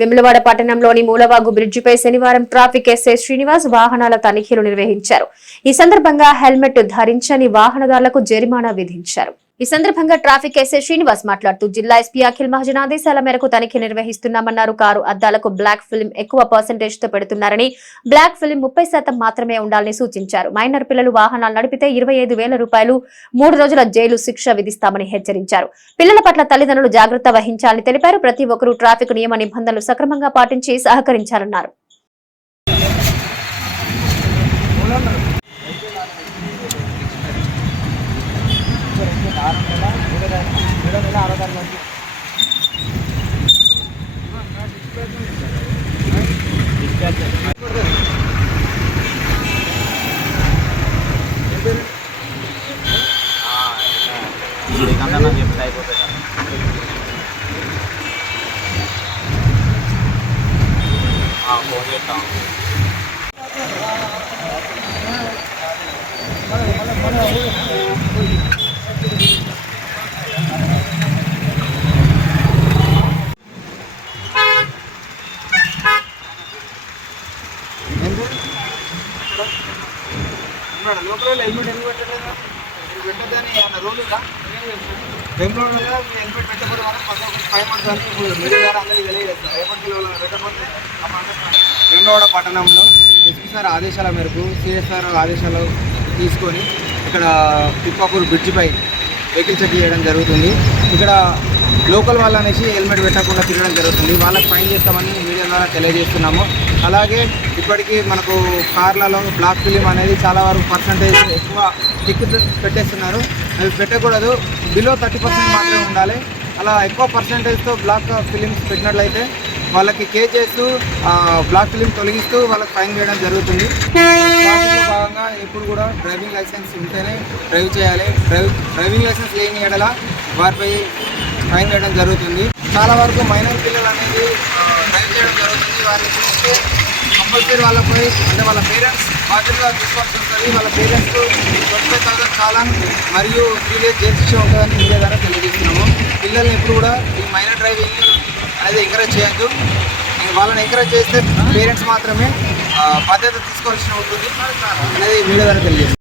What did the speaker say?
వెములవాడ పట్టణంలోని మూలవాగు బ్రిడ్జిపై శనివారం traffic SI Srinivas వాహనాల తనిఖీలు నిర్వహించారు. ఈ సందర్భంగా హెల్మెట్ ధరించని వాహనదారులకు జరిమానా విధించారు. ఈ సందర్భంగా ట్రాఫిక్ ఎస్ఐ శ్రీనివాస్ మాట్లాడుతూ జిల్లా ఎస్పీ అఖిల్ మహాజన్ ఆదేశాల మేరకు తనిఖీ నిర్వహిస్తున్నామన్నారు. కారు అద్దాలకు బ్లాక్ ఫిల్మ్ ఎక్కువ పర్సెంటేజ్తో పెడుతున్నారని బ్లాక్ ఫిల్మ్ ముప్పై శాతం మాత్రమే ఉండాలని సూచించారు. మైనర్ పిల్లలు వాహనాలు నడిపితే ఇరవై ఐదు వేల రూపాయలు మూడు రోజుల జైలు శిక్ష విధిస్తామని హెచ్చరించారు. పిల్లల పట్ల తల్లిదండ్రులు జాగ్రత్త వహించాలని తెలిపారు. ప్రతి ఒక్కరూ ట్రాఫిక్ నియమ నిబంధనలు సక్రమంగా పాటించి సహకరించాలన్నారు. నీకన్నా చెప్తే అయిపోతుంది ఫోన్ చేస్తాం లోపల హెల్మెట్ ఎందుకు పెట్టలేదు? మీరు పెట్టద్దని ఏమన్నా రూల్ ఉందా? బెంగళూరులో హెల్మెట్ పెట్టకపోతే మనం ఫైవ్ మంత్స్ మీడియా ద్వారా అందరికీ తెలియజేస్తారు రేపటి రోజుల్లో పెట్టకపోతే వెంగళవాడ పట్టణంలో ఎస్పీ సార్ ఆదేశాల మేరకు సిఎస్ఆర్ ఆదేశాలు తీసుకొని ఇక్కడ తిప్పాపూర్ బ్రిడ్జిపై వెహికల్ చెక్ చేయడం జరుగుతుంది. ఇక్కడ లోకల్ వాళ్ళు అనేసి హెల్మెట్ పెట్టకుండా తిరగడం జరుగుతుంది. వాళ్ళకి ఫైన్ చేస్తామని మీడియా ద్వారా తెలియజేస్తున్నాము. అలాగే ఇప్పటికీ మనకు కార్లలో బ్లాక్ ఫిలిం అనేది చాలా వరకు పర్సంటేజ్ ఎక్కువ టిక్ పెట్టేస్తున్నారు. అవి పెట్టకూడదు. బిలో థర్టీ పర్సెంట్ మాత్రమే ఉండాలి. అలా ఎక్కువ పర్సంటేజ్తో బ్లాక్ ఫిలిమ్స్ పెట్టినట్లయితే వాళ్ళకి కే చేస్తూ బ్లాక్ ఫిలిం తొలగిస్తూ వాళ్ళకి ఫైన్ వేయడం జరుగుతుంది. భాగంగా ఎప్పుడు కూడా డ్రైవింగ్ లైసెన్స్ ఉంటేనే డ్రైవ్ చేయాలి. డ్రైవ్ డ్రైవింగ్ లైసెన్స్ లేని ఎడల వారిపై ఫైన్ వేయడం జరుగుతుంది. చాలా వరకు మైనర్ పిల్లలు అనేది డ్రైవ్ చేయడం జరుగుతుంది. వారిని చూస్తే కంపల్సరీ వాళ్ళపై అంటే వాళ్ళ పేరెంట్స్ బాధ్యతగా తీసుకోవాల్సి ఉంటుంది వాళ్ళ పేరెంట్స్ ట్వంటీ ఫైవ్ థౌసండ్ మరియు త్రీ డేస్ జైలు శిక్ష ఉంటుందని మీడియా ద్వారా తెలియజేస్తున్నాము. పిల్లల్ని ఎప్పుడు కూడా ఈ మైనర్ డ్రైవింగ్ అనేది ఎంకరేజ్ చేయొద్దు. వాళ్ళని ఎంకరేజ్ చేస్తే పేరెంట్స్ మాత్రమే బాధ్యత తీసుకోవాల్సి ఉంటుంది అనేది మీడియా ద్వారా తెలియజేస్తుంది.